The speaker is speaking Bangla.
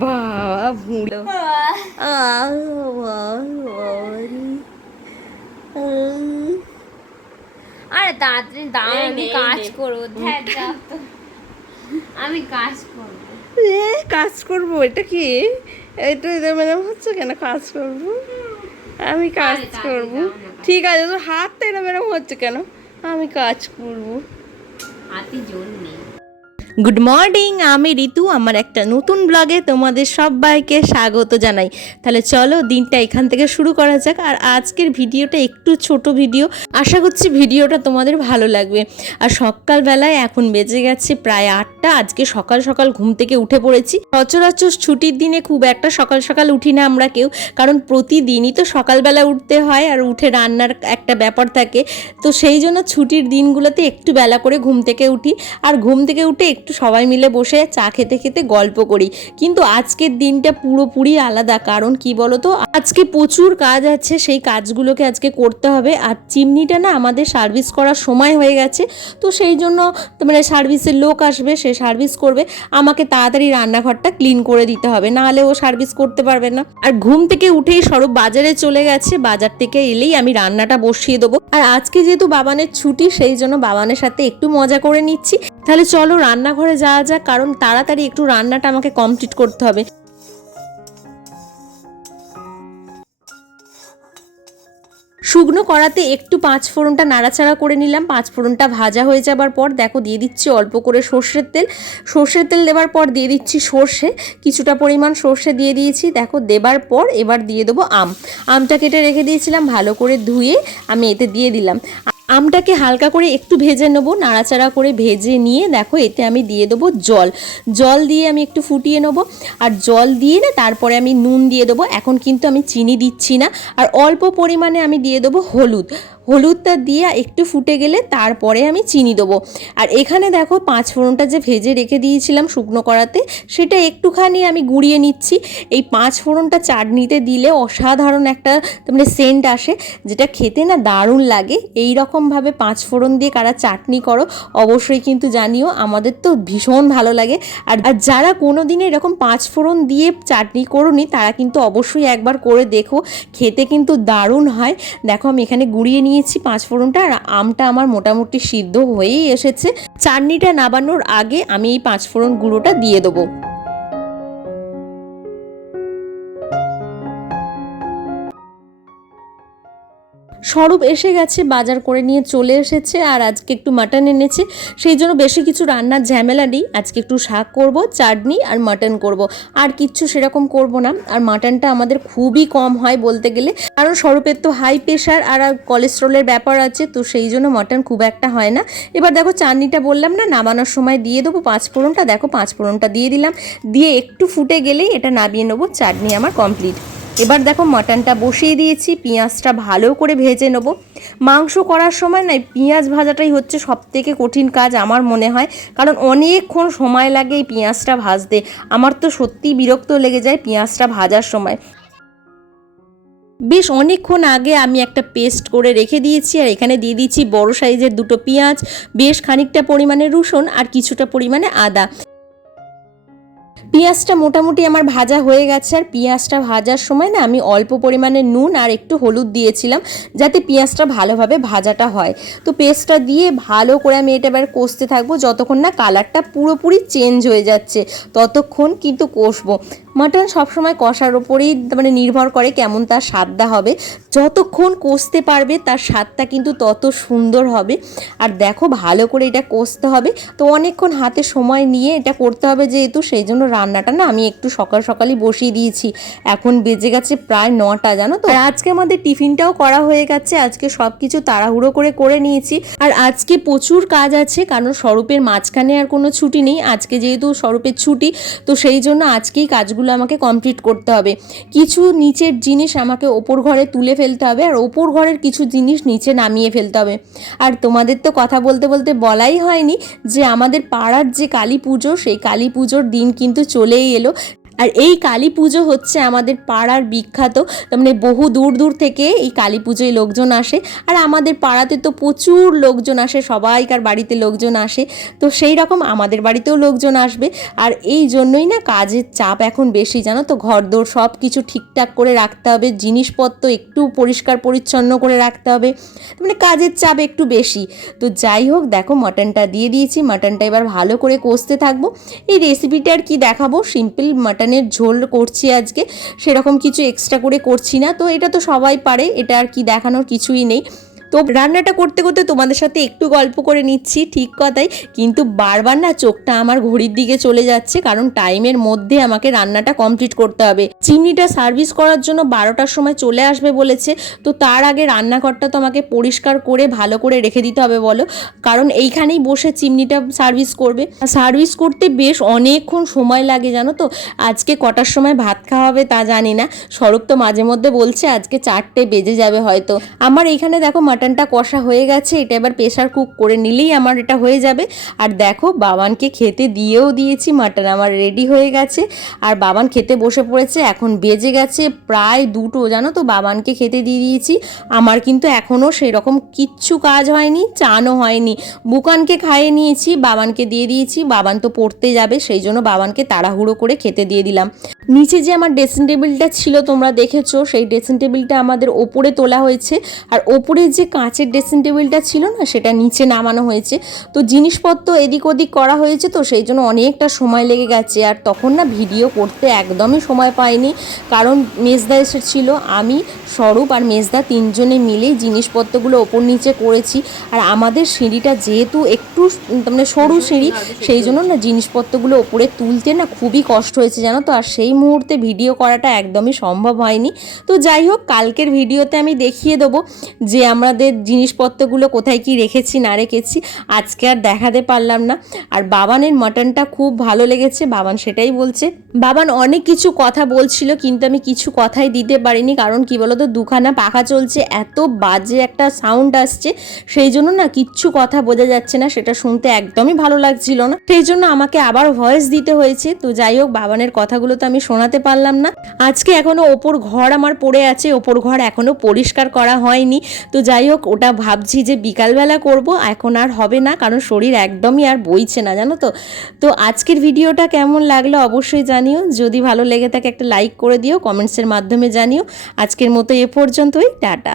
বাবা বুড়ো আরে তাড়াতাড়ি দাও আমি কাজ করব। আমি কাজ করব। কাজ করব এটা কি? এটা এটা মানে হচ্ছে কেন কাজ করব? আমি কাজ করব। ঠিক আছে তোর হাতটা এরম এরম হচ্ছে কেন? আমি কাজ করব। হাতে জোর নেই। গুড মর্নিং আমি ঋতু, আমার একটা নতুন ব্লগে তোমাদের সবাইকে স্বাগত জানাই। তাহলে চলো দিনটা এখান থেকে শুরু করা যাক, আর আজকের ভিডিওটা একটু ছোট ভিডিও। আশা করছি ভিডিওটা তোমাদের ভালো লাগবে। আর সকালবেলায় এখন বেজে গেছে প্রায় আটটা, আজকে সকাল সকাল ঘুম থেকে উঠে পড়েছি। সচরাচর ছুটির দিনে খুব একটা সকাল সকাল উঠি না আমরা কেউ, কারণ প্রতিদিনই তো সকালবেলা উঠতে হয় আর উঠে রান্নার একটা ব্যাপার থাকে। তো সেই জন্য ছুটির দিনগুলোতে একটু বেলা করে ঘুম থেকে উঠি। আর ঘুম থেকে উঠে একটু সবাই মিলে বসে চা খেতে খেতে গল্প করি। কিন্তু আজকের দিনটা পুরোপুরি আলাদা। কারণ কি বলতো? আজকে প্রচুর কাজ আছে, সেই কাজগুলোকে আজকে করতে হবে। আর চিমনিটা না আমাদের সার্ভিস করার সময় হয়ে গেছে। তো সেই জন্য মানে সার্ভিসের লোক আসবে, সে সার্ভিস করবে। আমাকে তাড়াতাড়ি রান্নাঘরটা ক্লিন করে দিতে হবে। নাহলে ও সার্ভিস করতে পারবে না। আর ঘুম থেকে উঠেই সরব বাজারে চলে গেছে। বাজার থেকে এলেই আমি রান্নাটা বসিয়ে দেবো। আর আজকে যেহেতু বাবানের ছুটি, সেই জন্য বাবানের সাথে একটু মজা করে নিচ্ছি। তাহলে চলো রান্নাঘরে যাওয়া যাক, কারণ তাড়াতাড়ি একটু রান্নাটা আমাকে কমপ্লিট করতে হবে। শুকনো কড়াতে একটু পাঁচ ফোড়নটা নাড়াচাড়া করে নিলাম। পাঁচ ফোড়নটা ভাজা হয়ে যাবার পর দেখো দিয়ে দিচ্ছি অল্প করে সর্ষের তেল। সর্ষের তেল দেওয়ার পর দিয়ে দিচ্ছি সর্ষে। কিছুটা পরিমাণ সর্ষে দিয়ে দিয়েছি। দেখো দেবার পর এবার দিয়ে দেবো আম। আমটা কেটে রেখে দিয়েছিলাম, ভালো করে ধুয়ে আমি এতে দিয়ে দিলাম। আমটাকে হালকা করে একটু ভেজে নেব, নাড়াচাড়া করে ভেজে নিয়ে দেখো এতে আমি দিয়ে দেবো জল। জল দিয়ে আমি একটু ফুটিয়ে নেব আর জল দিয়ে না তারপরে আমি নুন দিয়ে দেবো। এখন কিন্তু আমি চিনি দিচ্ছি না আর অল্প পরিমাণে আমি দিয়ে দেবো হলুদ। হলুদটা দিয়ে একটু ফুটে গেলে তারপরে আমি চিনি দেবো। আর এখানে দেখো পাঁচ ফোড়নটা যে ভেজে রেখে দিয়েছিলাম শুকনো করাতে সেটা একটুখানি আমি গুঁড়িয়ে নিচ্ছি। এই পাঁচ ফোড়নটা চাটনিতে দিলে অসাধারণ একটা মানে সেন্ট আসে, যেটা খেতে না দারুণ লাগে। এই রকমভাবে পাঁচ ফোড়ন দিয়ে কারা চাটনি করো, অবশ্যই কিন্তু জানিও, আমাদের তো ভীষণ ভালো লাগে। আর যারা কোনো দিন এরকম পাঁচ ফোড়ন দিয়ে চাটনি করোনি, তারা কিন্তু অবশ্যই একবার করে দেখো, খেতে কিন্তু দারুণ হয়। দেখো, আমি এখানে গুঁড়িয়ে নিয়েছি পাঁচ ফোড়নটা, আর আমটা আমার মোটামুটি সিদ্ধ হয়েই এসেছে। চাটনিটা নাবানোর আগে আমি এই পাঁচ ফোড়ন গুঁড়োটা দিয়ে দেবো। স্বরূপ এসে গেছে, বাজার করে নিয়ে চলে এসেছে আর আজকে একটু মাটন এনেছে। সেই জন্য বেশি কিছু রান্নার ঝামেলা নেই। আজকে একটু শাক করব, চাটনি আর মাটন করব। আর কিচ্ছু সেরকম করব না। আর মাটনটা আমাদের খুবই কম হয় বলতে গেলে। কারণ স্বরূপের তো হাই প্রেশার আর কোলেস্ট্রলের ব্যাপার আছে, তো সেই জন্য মাটন খুব একটা হয় না। এবার দেখো চাটনিটা বললাম না, নামানোর সময় দিয়ে দেবো পাঁচ ফোড়নটা। দেখো পাঁচ ফোড়নটা দিয়ে দিলাম। দিয়ে একটু ফুটে গেলেই এটা নামিয়ে নেব। চাটনি আমার কমপ্লিট এবার দেখো মাটনটা বসিয়ে দিয়েছি, পেঁয়াজটা ভালো করে ভেজে নেব। মাংস করার সময় না পেঁয়াজ ভাজাটাই হচ্ছে সব থেকে কঠিন কাজ আমার মনে হয়, কারণ অনেকক্ষণ সময় লাগে এই পেঁয়াজটা ভাজতে। আমার তো সত্যিই বিরক্ত লেগে যায় পেঁয়াজটা ভাজার সময়। বেশ অনেকক্ষণ আগে আমি একটা পেস্ট করে রেখে দিয়েছি, আর এখানে দিয়ে দিয়েছি বড় সাইজের দুটো পেঁয়াজ, বেশ খানিকটা পরিমাণে রসুন আর কিছুটা পরিমাণে আদা। পেঁয়াজটা মোটামুটি আমার ভাজা হয়ে গেছে। আর পেঁয়াজটা ভাজার সময় না আমি অল্প পরিমাণে নুন আর একটু হলুদ দিয়েছিলাম যাতে পেঁয়াজটা ভালোভাবে ভাজাটা হয়। তো পেস্টটা দিয়ে ভালো করে আমি এটা এবার কষতে থাকব। যতক্ষণ না কালারটা পুরোপুরি চেঞ্জ হয়ে যাচ্ছে, ততক্ষণ কিন্তু কষবো। মাটন সবসময় কষার ওপরেই মানে নির্ভর করে কেমন তার স্বাদটা হবে। যতক্ষণ কষতে পারবে তার স্বাদটা কিন্তু তত সুন্দর হবে। আর দেখো ভালো করে এটা কষতে হবে। তো অনেকক্ষণ হাতে সময় নিয়ে এটা করতে হবে যেহেতু সেই জন্য রান্নাটা না আমি একটু সকাল সকালই বসিয়ে দিয়েছি। এখন বেজে গেছে প্রায় নটা, জানো তো? আর আজকে আমাদের টিফিনটাও করা হয়ে গেছে। আজকে সব কিছু তাড়াহুড়ো করে করে নিয়েছি। আর আজকে প্রচুর কাজ আছে, কারণ স্বরূপের মাঝখানে আর কোনো ছুটি নেই। আজকে যেহেতু স্বরূপের ছুটি, তো সেই জন্য আজকেই কাজগুলো আমাকে কমপ্লিট করতে হবে। কিছু নিচের জিনিস আমাকে ওপর ঘরে তুলে ফেলতে হবে আর ওপর ঘরের কিছু জিনিস নিচে নামিয়ে ফেলতে হবে। আর তোমাদের তো কথা বলতে বলতে বলাই হয়নি যে আমাদের পাড়ার যে কালী পুজো, সেই কালী পুজোর দিন কিন্তু চলেই এলো। আর এই কালী পুজো হচ্ছে আমাদের পাড়ার বিখ্যাত মানে বহু দূর দূর থেকে এই কালী পুজোয় লোকজন আসে। আর আমাদের পাড়াতে তো প্রচুর লোকজন আসে, সবাইকার বাড়িতে লোকজন আসে। তো সেই রকম আমাদের বাড়িতেও লোকজন আসবে। আর এই জন্যই না কাজের চাপ এখন বেশি, জানো তো? ঘরদোর সব কিছু ঠিকঠাক করে রাখতে হবে, জিনিসপত্র একটু পরিষ্কার পরিচ্ছন্ন করে রাখতে হবে। মানে কাজের চাপ একটু বেশি। তো যাই হোক, দেখো মাটনটা দিয়ে দিয়েছি, মাটনটা এবার ভালো করে কষতে থাকব। এই রেসিপিটা আর কি দেখাবো? সিম্পল মাটনের ঝোল করছি আজকে, সেরকম কিছু এক্সট্রা করে করছি না। তো এটা তো সবাই পারে, এটা আর কি দেখানোর কিছুই নেই। তো রান্নাটা করতে করতে তোমাদের সাথে একটু গল্প করে নিচ্ছি, ঠিক কথাই। কিন্তু বারবার না চোখটা আমার ঘড়ির দিকে চলে যাচ্ছে, কারণ টাইমের মধ্যে আমাকে রান্নাটা কমপ্লিট করতে হবে। চিমনিটা সার্ভিস করার জন্য বারোটার সময় চলে আসবে বলেছে, তো তার আগে রান্নাঘরটা তো আমাকে পরিষ্কার করে, ভালো করে রেখে দিতে হবে বলো। কারণ এইখানেই বসে চিমনিটা সার্ভিস করবে। সার্ভিস করতে বেশ অনেকক্ষণ সময় লাগে, জানো তো? আজকে কটার সময় ভাত খাওয়া হবে তা জানি না। স্বরূপ তো মাঝে মধ্যে বলছে, আজকে চারটে বেজে যাবে হয়তো। আমার এইখানে দেখো মাটনটা কষা হয়ে গেছে, এটা এবার প্রেশার কুক করে নিলেই আমার এটা হয়ে যাবে। আর দেখো, বাবানকে খেতে দিয়েও দিয়েছি মাটন আমার রেডি হয়ে গেছে। আর বাবান খেতে বসে পড়েছে, এখন বেজে গেছে প্রায় দুটো, জানো তো? বাবানকে খেতে দিয়ে দিয়েছি। আমার কিন্তু এখনও সেই রকম কিচ্ছু কাজ হয়নি, চানও হয়নি। বুকানকে খাইয়ে নিয়েছি, বাবানকে দিয়ে দিয়েছি, বাবান তো পড়তে যাবে, সেই জন্য বাবানকে তাড়াহুড়ো করে খেতে দিয়ে দিলাম। নিচে যে আমার ড্রেসিং টেবিলটা ছিল, তোমরা দেখেছ, সেই ড্রেসিং টেবিলটা আমাদের ওপরে তোলা হয়েছে। আর ওপরে যে কাঁচের ড্রেসিং টেবিলটা ছিল না, সেটা নিচে নামানো হয়েছে। তো জিনিসপত্র এদিক ওদিক করা হয়েছে তো সেই জন্য অনেকটা সময় লেগে গেছে, আর তখন না ভিডিও করতে একদমই সময় পাইনি। কারণ মেজদা এসেছিল, আমি, স্বরূপ আর মেজদা তিনজনে মিলেই জিনিসপত্রগুলো ওপর নিচে করেছি। আর আমাদের সিঁড়িটা যেহেতু একটু মানে সরু সিঁড়ি, সেই জন্য না জিনিসপত্রগুলো ওপরে তুলতে না খুবই কষ্ট হয়েছে জানো তো, আর সেই মুহূর্তে ভিডিও করাটা একদমই সম্ভব হয়নি। তো যাই হোক, কালকের ভিডিওতে আমি দেখিয়ে দেবো যে আমাদের জিনিসপত্রগুলো কোথায় কি রেখেছি, না রেখেছি, আজকে আর দেখাতে পারলাম না। আর বাবানের মাটনটা খুব ভালো লেগেছে, বাবান সেটাই বলছে। বাবান অনেক কিছু কথা বলছিল, কিন্তু আমি কিছু কথাই দিতে পারিনি, কারণ কি বলতো, দুখানা পাখা চলছে, এত বাজে একটা সাউন্ড আসছে, সেই জন্য না কিচ্ছু কথা বোঝা যাচ্ছে না, সেটা শুনতে একদমই ভালো লাগছিল না। সেই জন্য আমাকে আবার ভয়েস দিতে হয়েছে, তো যাই হোক, বাবানের কথাগুলো তো আমি শোনাতে পারলাম না। আজকে এখনও ওপর ঘর আমার পড়ে আছে, ওপর ঘর এখনও পরিষ্কার করা হয়নি, তো যাই হোক ওটা ভাবছি যে বিকালবেলা করব, এখন আর হবে না, কারণ শরীর একদমই আর বইছে না, জানো তো। তো আজকের ভিডিওটা কেমন লাগল অবশ্যই জানিও, যদি ভালো লেগে থাকে একটা লাইক করে দিও কমেন্টসের মাধ্যমে জানিও। আজকের মতো এ পর্যন্তই, টাটা।